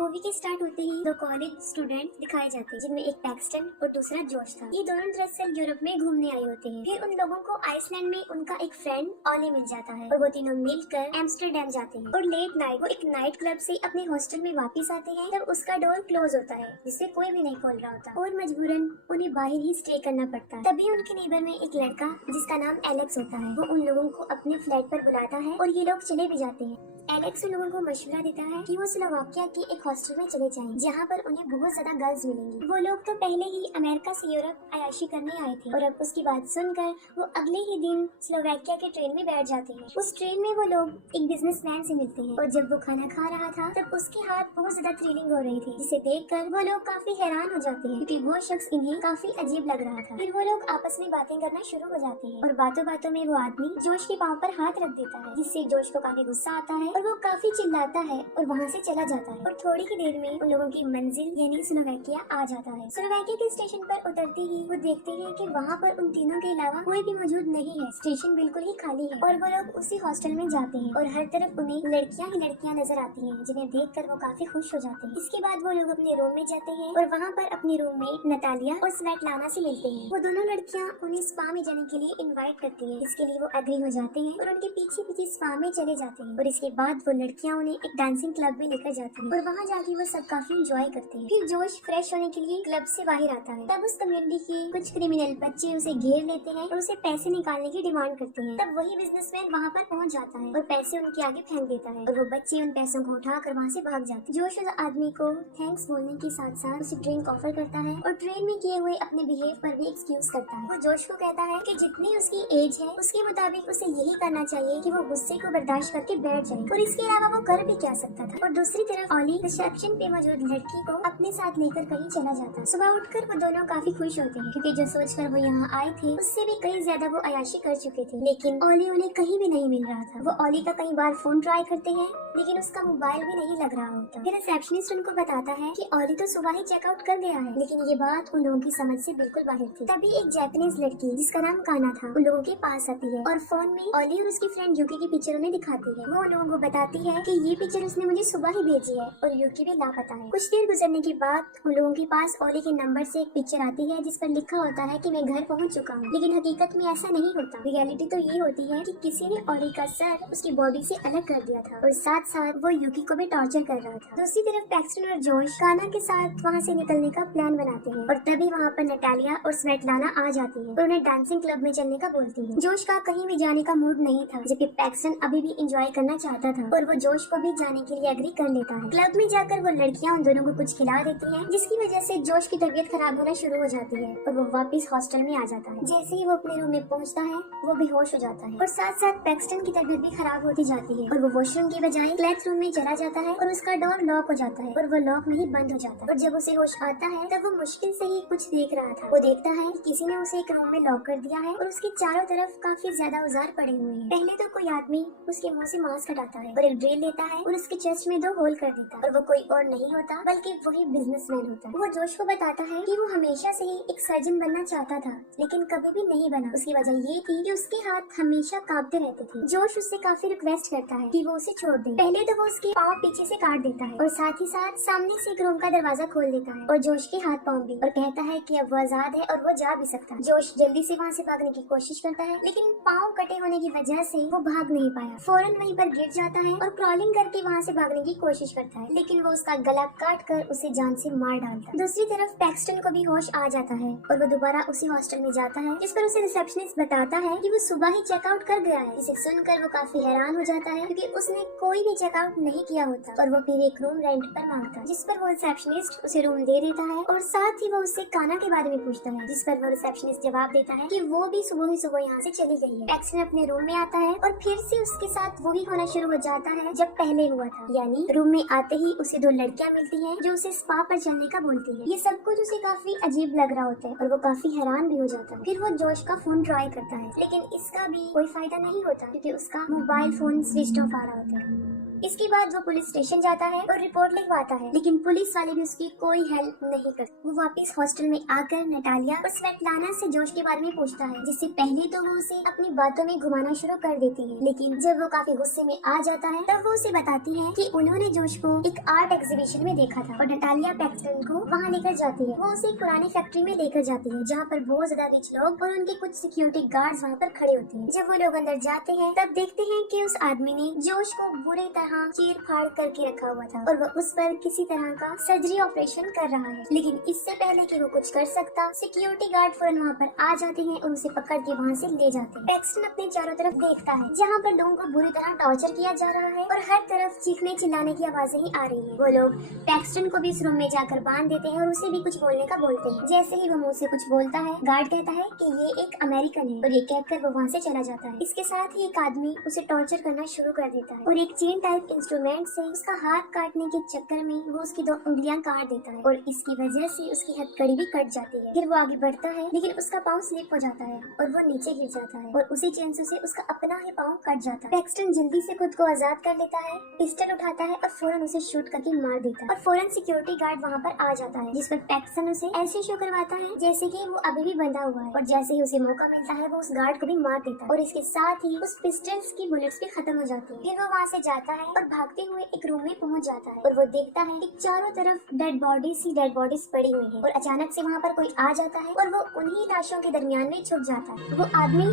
Movie के start होते ही दो कॉलेज स्टूडेंट दिखाए जाते हैं, जिनमें एक पैक्सटन और दूसरा जॉर्ज था। ये दोनों दरअसल यूरोप में घूमने आए होते हैं। फिर उन लोगों को आइसलैंड में उनका एक फ्रेंड ऑली मिल जाता है और वो तीनों मिलकर एम्स्टर्डम जाते हैं। और लेट नाइट वो एक नाइट क्लब से अपने हॉस्टल में वापस आते हैं, तब उसका डोर क्लोज होता है जिससे कोई भी नहीं खोल रहा होता और मजबूरन उन्हें बाहर ही स्टे करना पड़ता है। तभी उनके नेबर में एक लड़का जिसका नाम एलेक्स होता है, वो उन लोगों को अपने फ्लैट पर बुलाता है और ये लोग चले भी जाते हैं। एलेक्स उन लोगों को मशवरा देता है कि वो स्लोवाकिया के एक हॉस्टल में चले जाएं, जहाँ पर उन्हें बहुत ज्यादा गर्ल्स मिलेंगी। वो लोग तो पहले ही अमेरिका से यूरोप अयाशी करने आए थे और अब उसकी बात सुनकर वो अगले ही दिन स्लोवाकिया के ट्रेन में बैठ जाते हैं। उस ट्रेन में वो लोग एक बिजनेसमैन से मिलते हैं और जब वो खाना खा रहा था तब उसके हाथ बहुत ज्यादा थ्रिलिंग हो रही थी, जिसे देखकर वो लोग काफी हैरान हो जाते हैं क्योंकि वो शख्स इन्हें काफी अजीब लग रहा था। फिर वो लोग आपस में बातें करना शुरू हो जाते हैं और बातों बातों में वो आदमी जोश के पाँव पर हाथ रख देता है, जिससे जोश को काफी गुस्सा आता है और वो काफी चिल्लाता है और वहाँ से चला जाता है। और थोड़ी ही देर में उन लोगों की मंजिल यानी स्लोवाकिया आ जाता है। स्लोवाकिया के स्टेशन पर उतरते ही वो देखते हैं कि वहाँ पर उन तीनों के अलावा कोई भी मौजूद नहीं है। स्टेशन बिल्कुल ही खाली है और वो लोग उसी हॉस्टल में जाते हैं और हर तरफ उन्हें लड़कियाँ ही लड़कियाँ नजर आती हैं, जिन्हें देखकर वो काफी खुश हो जाते हैं। इसके बाद वो लोग अपने रूम में जाते हैं और वहाँ पर अपनी रूममेट नतालिया और स्वेटलाना से मिलते हैं। वो दोनों लड़कियाँ उन्हें स्पा में जाने के लिए इन्वाइट करती हैं, इसके लिए वो एग्री हो जाते हैं और उनके पीछे पीछे स्पा में चले जाते हैं। और इसके बाद वो लड़कियाँ उन्हें एक डांसिंग क्लब में लेकर जाती हैं और वहाँ जाके वो सब काफी एंजॉय करते हैं। फिर जोश फ्रेश होने के लिए क्लब से बाहर आता है, तब उस कम्युनिटी के कुछ क्रिमिनल बच्चे उसे घेर लेते हैं और उसे पैसे निकालने की डिमांड करते हैं। तब वही बिजनेसमैन वहाँ पर पहुँच जाता है और पैसे उनके आगे फेंक देता है और वो बच्चे उन पैसों को उठाकर वहाँ से भाग जाते हैं। जोश उस आदमी को थैंक्स बोलने के साथ साथ उसे ड्रिंक ऑफर करता है और ट्रेन में किए हुए अपने बिहेव पर भी एक्सक्यूज करता है। वो जोश को कहता है कि जितनी उसकी एज है उसके मुताबिक उसे यही करना चाहिए कि वो गुस्से को बर्दाश्त करके बैठ जाए और इसके अलावा वो कर भी क्या सकता था। और दूसरी तरफ ऑली रिसेप्शन पे मौजूद लड़की को अपने साथ लेकर कहीं चला जाता है। सुबह उठकर वो दोनों काफी खुश होते हैं क्योंकि जो सोचकर वो यहाँ आए थे उससे भी कई ज्यादा वो अयाशी कर चुके थे, लेकिन ऑली उन्हें कहीं भी नहीं मिल रहा था। वो ऑली का कई बार फोन ट्राई करते हैं लेकिन उसका मोबाइल भी नहीं लग रहा होता। फिर रिसेप्शनिस्ट उनको बताता है कि ऑली तो सुबह ही चेकआउट कर गया है, लेकिन ये बात उन लोगों की समझ से बिल्कुल बाहर थी। तभी एक जापानीज लड़की जिसका नाम काना था उन लोगों के पास आती है और फोन में ऑली और उसकी फ्रेंड यूकी की पिक्चर उन्हें दिखाती है। वो उन लोगों को बताती है कि ये पिक्चर उसने मुझे सुबह ही भेजी है और यूकी भी लापता है। कुछ देर गुजरने के बाद उन लोगों के पास ऑली के नंबर से एक पिक्चर आती है जिस पर लिखा होता है कि मैं घर पहुंच चुका हूँ, लेकिन हकीकत में ऐसा नहीं होता। रियलिटी तो ये होती है कि किसी ने ऑली का सर उसकी बॉडी से अलग कर दिया था और साथ साथ वो यूकी को भी टॉर्चर कर रहा था। दूसरी तरफ पैक्सटन और जोश काना के साथ वहाँ से निकलने का प्लान बनाते हैं और तभी वहाँ पर नटालिया और स्वेटलाना आ जाती है और उन्हें डांसिंग क्लब में चलने का बोलती है। जोश का कहीं भी जाने का मूड नहीं था, जबकि पैक्सटन अभी भी एंजॉय करना चाहता था और वो जोश को भी जाने के लिए एग्री कर लेता है। क्लब में जाकर वो लड़कियां उन दोनों को कुछ खिला देती हैं, जिसकी वजह से जोश की तबीयत खराब होना शुरू हो जाती है और वो वापस हॉस्टल में आ जाता है। जैसे ही वो अपने रूम में पहुंचता है वो बेहोश हो जाता है और साथ साथ पैक्सटन की तबीयत भी खराब होती जाती है और वो वॉशरूम की बजाय क्लैथ रूम में चला जाता है और उसका डोर लॉक हो जाता है और वो लॉक में ही बंद हो जाता है। और जब उसे होश आता है तब वो मुश्किल से ही कुछ देख रहा था। वो देखता है कि किसी ने उसे एक रूम में लॉक कर दिया है और उसके चारों तरफ काफी ज्यादा औजार पड़े हुए हैं। पहले तो कोई आदमी उसके मुंह से मास्क हटाता है और एक ड्रिल लेता है और उसके चेस्ट में 2 होल कर देता है और वो कोई और नहीं होता बल्कि वही बिजनेसमैन होता है। वो जोश को बताता है कि वो हमेशा से ही एक सर्जन बनना चाहता था, लेकिन कभी भी नहीं बना। उसकी वजह ये थी कि उसके हाथ हमेशा कांपते रहते थे। जोश उससे काफी रिक्वेस्ट करता है कि वो उसे छोड़ दे। पहले तो वो उसके पाँव पीछे से काट देता है और साथ ही साथ सामने से एक रूम का दरवाजा खोल देता है और जोश के हाथ पाँव भी, और कहता है कि अब वो आजाद है और वो जा भी सकता है। जोश जल्दी से वहाँ से भागने की कोशिश करता है, लेकिन पाँव कटे होने की वजह से वो भाग नहीं पाया। फौरन वहीं पर गिर जाता है और क्रॉलिंग करके वहाँ से भागने की कोशिश करता है, लेकिन वो उसका गला काट कर उसे जान से मार डालता है। दूसरी तरफ पैक्सटन को भी होश आ जाता है और वो दोबारा उसी हॉस्टल में जाता है, जिस पर उसे रिसेप्शनिस्ट बताता है कि वो सुबह ही चेकआउट कर गया है। इसे सुनकर वो काफी हैरान हो जाता है क्योंकि उसने कोई भी चेकआउट नहीं किया होता और वो फिर एक रूम रेंट पर मांगता है, जिस पर वो रिसेप्शनिस्ट उसे रूम दे देता है और साथ ही वो उससे काना के बारे में पूछता है, जिस पर वो रिसेप्शनिस्ट जवाब देता है कि वो भी सुबह ही सुबह यहाँ से चली गई है। पैक्सटन अपने रूम में आता है और फिर से उसके साथ वही होना शुरू हो जाता है जब पहले हुआ था, यानी रूम में आते ही उसे 2 लड़कियां मिलती हैं जो उसे स्पा पर चलने का बोलती है। ये सब कुछ उसे काफी अजीब लग रहा होता है और वो काफी हैरान भी हो जाता है। फिर वो जोश का फोन ट्राई करता है, लेकिन इसका भी कोई फायदा नहीं होता क्योंकि उसका मोबाइल फोन स्विच ऑफ आ रहा होता है। इसके बाद वो पुलिस स्टेशन जाता है और रिपोर्ट लिखवाता है, लेकिन पुलिस वाले भी उसकी कोई हेल्प नहीं करते। वो वापस हॉस्टल में आकर नटालिया और स्वेटलाना से जोश के बारे में पूछता है, जिससे पहले तो वो उसे अपनी बातों में घुमाना शुरू कर देती है, लेकिन जब वो काफी गुस्से में आ जाता है तब वो उसे बताती है कि उन्होंने जोश को एक आर्ट एग्जीबिशन में देखा था और नटालिया पैक्सटन को वहाँ लेकर जाती है। वो उसे एक पुरानी फैक्ट्री में लेकर जाती है जहाँ पर बहुत ज्यादा रिच लोग और उनके कुछ सिक्योरिटी गार्ड्स वहाँ पर खड़े होते हैं। जब वो लोग अंदर जाते हैं तब देखते हैं कि उस आदमी ने जोश को बुरी तरह चीर फाड़ करके रखा हुआ था और वो उस पर किसी तरह का सर्जरी ऑपरेशन कर रहा है, लेकिन इससे पहले कि वो कुछ कर सकता सिक्योरिटी गार्ड फौरन वहाँ पर आ जाते हैं और उसे पकड़ के वहाँ से ले जाते हैं। पैक्सटन अपने चारों तरफ देखता है जहाँ पर लोगों को बुरी तरह टॉर्चर किया जा रहा है और हर तरफ चीखने चिल्लाने की आवाजें ही आ रही है। वो लोग पैक्सटन को भी इस रूम में जाकर बांध देते हैं और उसे भी कुछ बोलने का बोलते हैं। जैसे ही वो मुंह से कुछ बोलता है गार्ड कहता है कि ये एक अमेरिकन है और ये कहकर वो वहाँ से चला जाता है। इसके साथ ही एक आदमी उसे टॉर्चर करना शुरू कर देता है और एक चेन टाइप इंस्ट्रूमेंट से उसका हाथ काटने के चक्कर में वो उसकी 2 उंगलियां काट देता है और इसकी वजह से उसकी हथकड़ी भी कट जाती है। फिर वो आगे बढ़ता है लेकिन उसका पाँव स्लिप हो जाता है और वो नीचे गिर जाता है और उसी चेन से उसका अपना ही पाँव कट जाता है। पैक्सटन जल्दी से खुद को आजाद कर लेता है, पिस्टल उठाता है और फौरन उसे शूट करके मार देता है और फौरन सिक्योरिटी गार्ड वहाँ पर आ जाता है, जिस पर पैक्सटन उसे ऐसे शो करवाता है जैसे कि वो अभी भी बंधा हुआ है और जैसे ही उसे मौका मिलता है वो उस गार्ड को भी मार देता है और इसके साथ ही उस पिस्टल्स की बुलेट्स भी खत्म हो जाती है। फिर वो वहाँ से जाता है और भागते हुए एक रूम में पहुँच जाता है और वो देखता है कि चारों तरफ डेड बॉडीज पड़ी हुई है और अचानक से वहाँ पर कोई आ जाता है और वो उन्हीं लाशों के दरमियान में छुप जाता है। वो आदमी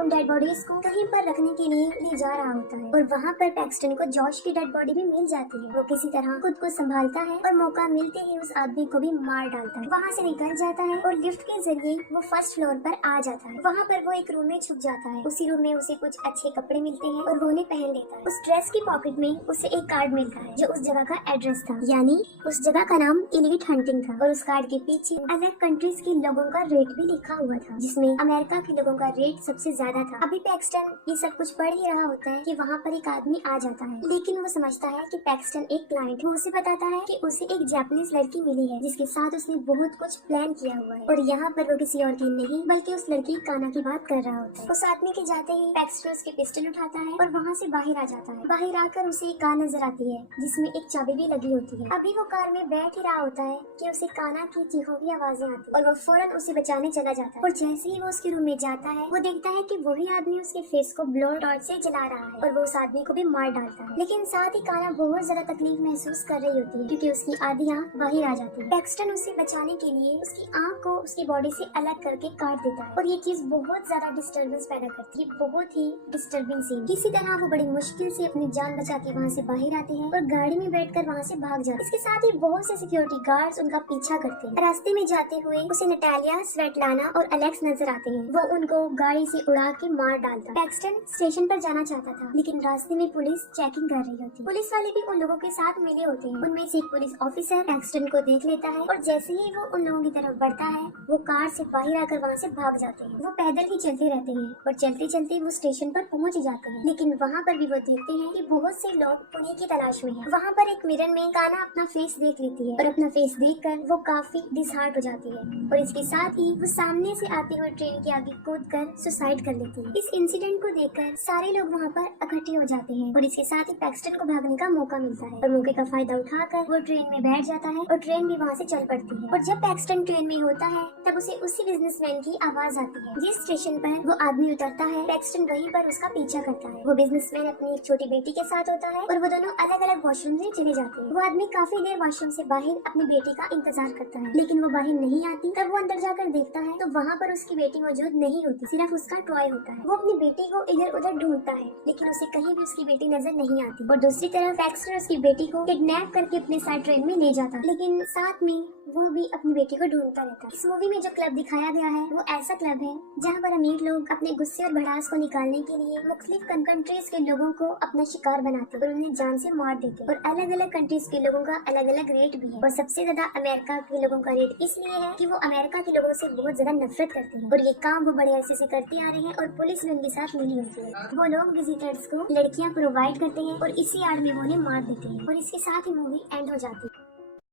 उन डेड बॉडीज को कहीं पर रखने के लिए ले जा रहा होता है और वहाँ पर पैक्सटन को जॉश की डेड बॉडी भी मिल जाती है। वो किसी तरह खुद को संभालता है और मौका मिलते ही उस आदमी को भी मार डालता है। वहाँ से निकल जाता है और लिफ्ट के जरिए वो फर्स्ट फ्लोर पर आ जाता है। वहाँ पर वो एक रूम में छुप जाता है। उसी रूम में उसे कुछ अच्छे कपड़े मिलते हैं और वो उन्हें पहन लेता है। उस ड्रेस की पॉकेट में उसे एक कार्ड मिलता है जो उस जगह का एड्रेस था, यानी उस जगह का नाम एलिट हंटिंग था और उस कार्ड के पीछे अलग कंट्रीज के लोगों का रेट भी लिखा हुआ था, जिसमें अमेरिका के लोगों का रेट सबसे ज्यादा था। अभी पैक्सटन ये सब कुछ पढ़ ही रहा होता है कि वहाँ पर एक आदमी आ जाता है, लेकिन वो समझता है कि पैक्सटन एक क्लाइंट है। उसे बताता है कि उसे एक जापानीज लड़की मिली है जिसके साथ उसने बहुत कुछ प्लान किया हुआ है और यहाँ पर वो किसी और की नहीं बल्कि उस लड़की काना की बात कर रहा होता है। उस आदमी के जाते ही पैक्सटन उसके पिस्टल उठाता है और वहाँ से बाहर आ जाता है। बाहर आकर उसे एक कार नजर आती है जिसमें एक चाबी भी लगी होती है। अभी वो कार में बैठ ही रहा होता है कि उसे काना की चीखों की आवाजें आती है और वो फौरन उसे बचाने चला जाता है और जैसे ही वो उसके रूम में जाता है वो देखता है कि वही आदमी उसके फेस को ब्लो टॉर्च से जला रहा है और वो उस आदमी को भी मार डालता है। लेकिन साथ ही काना बहुत ज्यादा तकलीफ महसूस कर रही होती है क्योंकि उसकी आधी आंख बाहर आ जाती है। पैक्सटन उसे बचाने के लिए उसकी आंख को उसकी बॉडी से अलग करके काट देता है और ये चीज बहुत ज्यादा डिस्टर्बेंस पैदा करती है, बहुत ही डिस्टर्बिंग सीन। किसी तरह वो बड़ी मुश्किल से अपनी जान बचा के वहाँ से बाहर आते हैं और गाड़ी में बैठकर वहाँ से भाग जाते हैं। इसके साथ ही बहुत से सिक्योरिटी गार्ड्स उनका पीछा करते हैं। रास्ते में जाते हुए उसे नटालिया, स्वेटलाना और अलेक्स नजर आते हैं। वो उनको गाड़ी से उड़ा के मार डालता है। पैक्सटन स्टेशन पर जाना चाहता था लेकिन रास्ते में पुलिस चेकिंग कर रही होती है। पुलिस वाले भी उन लोगों के साथ मिले होते हैं। उनमें से एक पुलिस ऑफिसर पैक्सटन को देख लेता है और जैसे ही वो उन लोगों की तरफ बढ़ता है वो कार से बाहर आकर वहाँ से भाग जाते हैं। वो पैदल ही चलते रहते हैं और चलते चलते वो स्टेशन पर पहुँच जाते हैं, लेकिन वहाँ पर भी वो देखते हैं कि बहुत से लोग उन्हीं की तलाश में हैं। वहाँ पर एक मिरर में काना अपना फेस देख लेती है और अपना फेस देखकर वो काफी डिसहार्ट हो जाती है और इसके साथ ही वो सामने से आती हुई ट्रेन के आगे कूदकर सुसाइड कर लेती है। इस इंसिडेंट को देखकर सारे लोग वहाँ पर इकट्ठे हो जाते हैं और इसके साथ ही पैक्सटन को भागने का मौका मिलता है और मौके का फायदा उठाकर वो ट्रेन में बैठ जाता है और ट्रेन भी वहाँ से चल पड़ती है। और जब पैक्सटन ट्रेन में होता है तब उसे उसी बिजनेसमैन की आवाज आती है। जिस स्टेशन पर वो आदमी उतरता है पैक्सटन वहीं पर उसका पीछा करता है। वो बिजनेसमैन अपनी एक छोटी बेटी के साथ होता है और वो दोनों अलग अलग वॉशरूम में चले जाते हैं। वो आदमी काफी देर वॉशरूम से बाहर अपनी बेटी का इंतजार करता है लेकिन वो बाहर नहीं आती। तब वो अंदर जाकर देखता है तो वहाँ पर उसकी बेटी मौजूद नहीं होती, सिर्फ उसका टॉय होता है। वो अपनी बेटी को इधर उधर ढूंढता है लेकिन उसे कहीं भी उसकी बेटी नजर नहीं आती और दूसरी तरफ पैक्सटन उसकी बेटी को किडनैप करके अपने साथ ट्रेन में ले जाता है, लेकिन साथ में वो भी अपनी बेटी को ढूंढता रहता है। इस मूवी में जो क्लब दिखाया गया है वो ऐसा क्लब है जहाँ पर अमीर लोग अपने गुस्से और भड़ास को निकालने के लिए मुख्तलिफ कंट्रीज के लोगों को अपना शिकार बनाते और उन्हें जान से मार देते और अलग अलग कंट्रीज के लोगों का अलग अलग रेट भी है और सबसे ज्यादा अमेरिका के लोगों का रेट इसलिए है कि वो अमेरिका के लोगों से बहुत ज्यादा नफरत करते हैं और ये काम वो बड़े अरसे से करते आ रहे हैं और पुलिस भी उनके साथ मिली होती है। वो लोग विजिटर्स को लड़कियाँ प्रोवाइड करते हैं और इसी आड़ में वो उन्हें मार देते हैं और इसके साथ ही मूवी एंड हो जाती है।